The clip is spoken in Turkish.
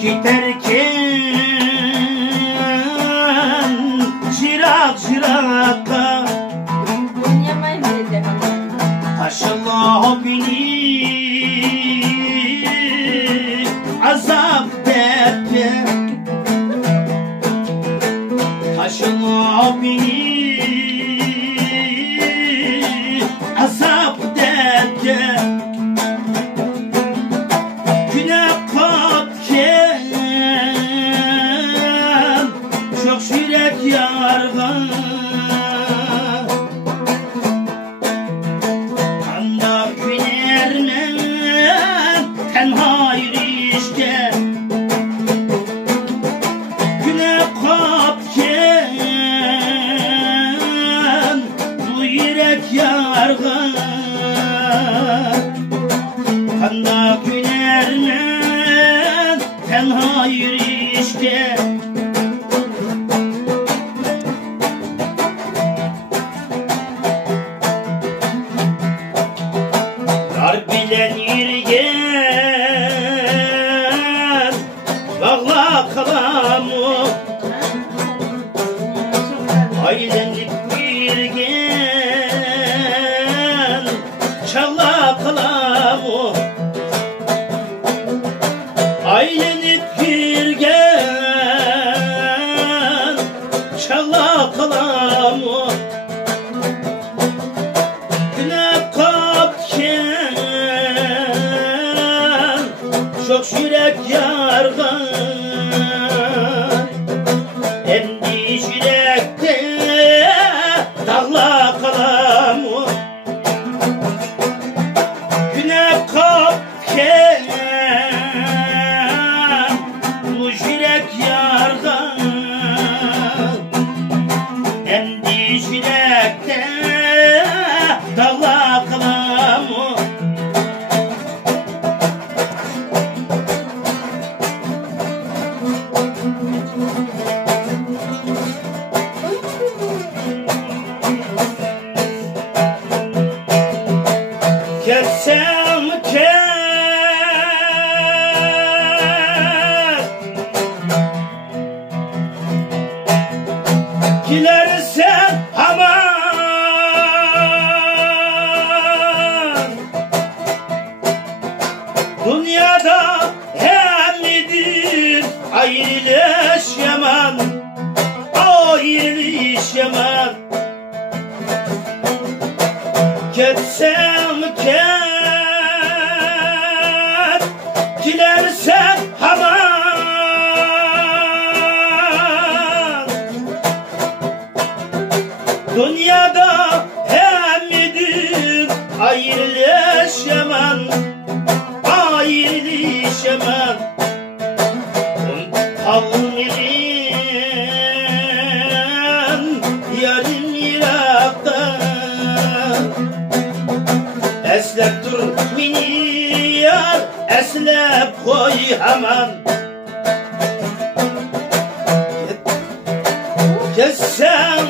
giderken Jirak jirakka Aşallah beni azap derdi Aşallah beni azap derdi Güne kapken çok yürek yargan tenha yürüyüşte güne kapken bu yürek yargın kanda gülerle tenha yürüyüşte dar bilen yürüyen bağla kalamı ailenlik yürüyen çala kalamı ailenlik yürüyen çala kalamı çok yürek yargan emdi yürekte dağla kalamı güne kapken bu yürek yargan emdi yürekte dağla kalamı Ketsem gilersen aman dünyada hemmidir ayrılış yaman ayrılış yaman Ketsem gilersen aman dünyada hemmidir ayrılış yaman ayrılış yaman Havlilim yarım Irak'ta Eslep dur beni yar eslep koy hemen Kessem